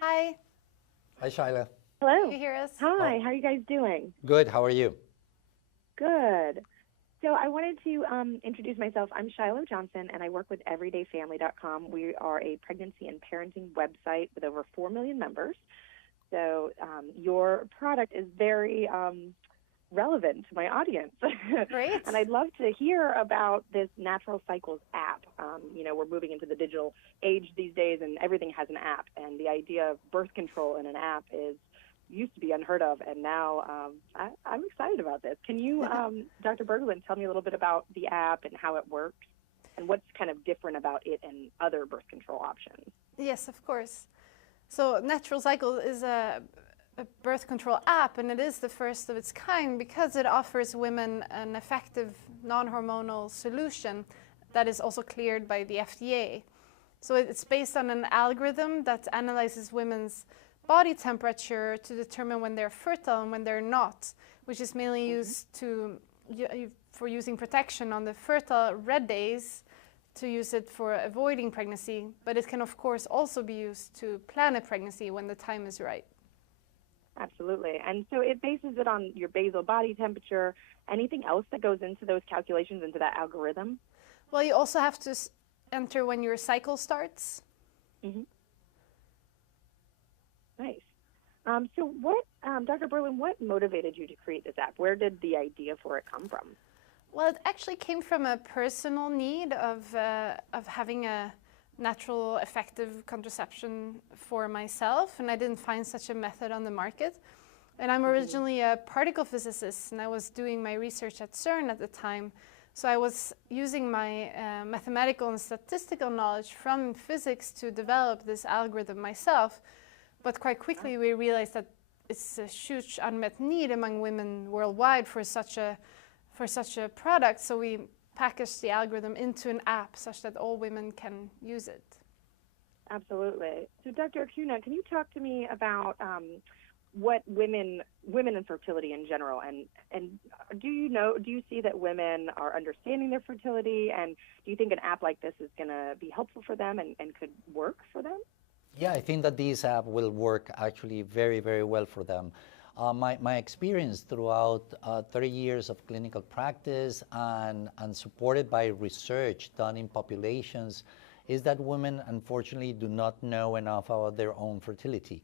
Hi, Hi, Shyla. can Hello. you hear us? Hi, Oh, how are you guys doing? good. How are you? Good. So I wanted to introduce myself. I'm Shiloh Johnson, and I work with everydayfamily.com. We are a pregnancy and parenting website with over 4 million members. So your product is very relevant to my audience. Great. And I'd love to hear about this Natural Cycles app. We're moving into the digital age these days, and everything has an app. And the idea of birth control in an app used to be unheard of, and now I'm excited about this. Can you, Dr. Berglund, tell me a little bit about the app and how it works, and what's kind of different about it and other birth control options? Yes, of course. So Natural Cycle is a birth control app, and it is the first of its kind because it offers women an effective non-hormonal solution that is also cleared by the FDA. So it's based on an algorithm that analyzes women's body temperature to determine when they're fertile and when they're not, which is mainly used for using protection on the fertile red days, to use it for avoiding pregnancy, but it can of course also be used to plan a pregnancy when the time is right. Absolutely. And so it bases it on your basal body temperature. Anything else that goes into those calculations, into that algorithm? Well, you also have to enter when your cycle starts. Mm-hmm. Nice. So what, Dr. Berlin, what motivated you to create this app? Where did the idea for it come from? Well, it actually came from a personal need of having a natural, effective contraception for myself, and I didn't find such a method on the market. And I'm originally a particle physicist, and I was doing my research at CERN at the time. So I was using my mathematical and statistical knowledge from physics to develop this algorithm myself. But quite quickly we realized that it's a huge unmet need among women worldwide for such a product. So we packaged the algorithm into an app such that all women can use it. Absolutely. So Dr. Acuna, can you talk to me about what women and fertility in general, and do you see that women are understanding their fertility, and do you think an app like this is going to be helpful for them and could work for them? Yeah, I think that this app will work actually very, very well for them. My experience throughout 30 years of clinical practice and supported by research done in populations is that women unfortunately do not know enough about their own fertility.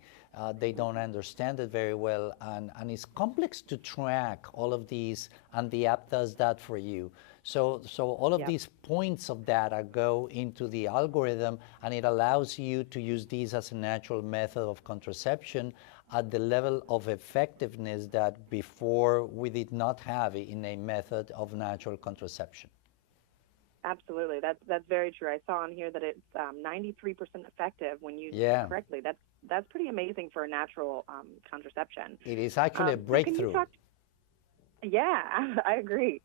They don't understand it very well, and it's complex to track all of these, and the app does that for you. So all of these points of data go into the algorithm, and it allows you to use these as a natural method of contraception at the level of effectiveness that before we did not have in a method of natural contraception. Absolutely. That's very true. I saw on here that it's 93% effective when used correctly. That's pretty amazing for a natural contraception. It is actually a breakthrough. Yeah, I agree.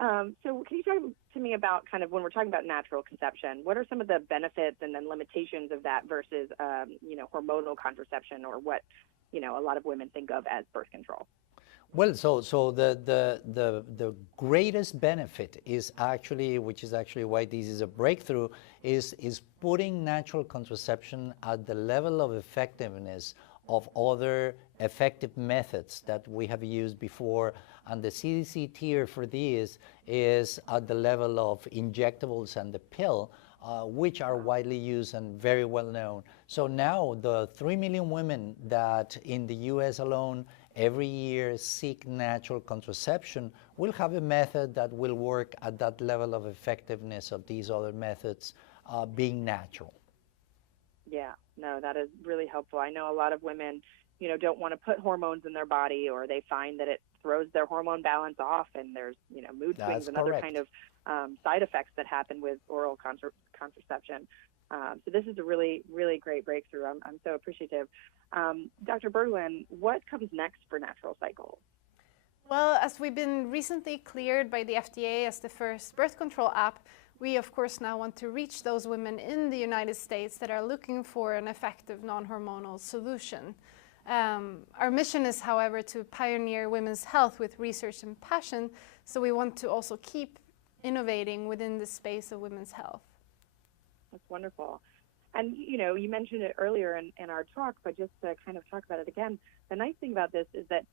So can you talk to me about kind of when we're talking about natural conception, what are some of the benefits and then limitations of that versus, hormonal contraception, or what, a lot of women think of as birth control? Well, so the greatest benefit is actually, which is actually why this is a breakthrough, is putting natural contraception at the level of effectiveness of other effective methods that we have used before. And the CDC tier for this is at the level of injectables and the pill, which are widely used and very well known. So now the 3 million women that in the US alone every year seek natural contraception will have a method that will work at that level of effectiveness of these other methods being natural. Yeah, no, that is really helpful. I know a lot of women, don't want to put hormones in their body, or they find that it throws their hormone balance off, and there's, mood swings and other kind of side effects that happen with oral contraception. So this is a really, really great breakthrough. I'm so appreciative. Dr. Berglund, what comes next for Natural Cycles? Well, as we've been recently cleared by the FDA as the first birth control app, we of course now want to reach those women in the United States that are looking for an effective non-hormonal solution. Our mission is, however, to pioneer women's health with research and passion, so we want to also keep innovating within the space of women's health. That's wonderful. And, you mentioned it earlier in our talk, but just to kind of talk about it again, the nice thing about this is that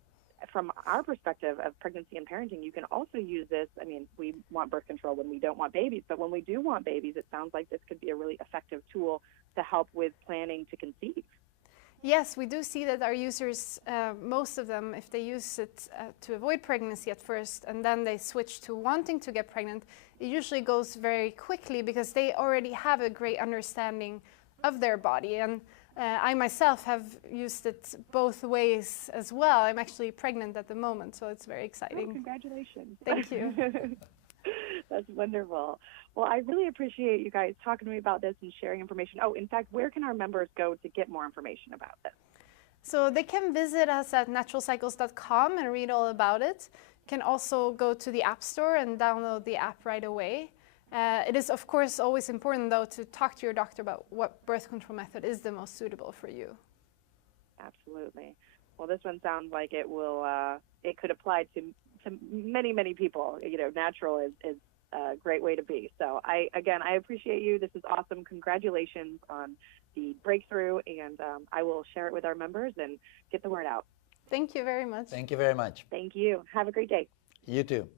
from our perspective of pregnancy and parenting, you can also use this. I mean, we want birth control when we don't want babies, but when we do want babies, it sounds like this could be a really effective tool to help with planning to conceive. Yes, we do see that our users, most of them, if they use it to avoid pregnancy at first and then they switch to wanting to get pregnant, it usually goes very quickly because they already have a great understanding of their body. And I myself have used it both ways as well. I'm actually pregnant at the moment, so it's very exciting. Oh, congratulations. Thank you. That's wonderful. Well, I really appreciate you guys talking to me about this and sharing information. Oh, in fact, where can our members go to get more information about this? So they can visit us at naturalcycles.com and read all about it. You can also go to the App Store and download the app right away. It is, of course, always important, though, to talk to your doctor about what birth control method is the most suitable for you. Absolutely. Well, this one sounds like it will. It could apply to many, many people. Natural is a great way to be. So I appreciate you. This is awesome. Congratulations on the breakthrough, and I will share it with our members and get the word out. Thank you very much. Thank you very much. Thank you. Have a great day. You too.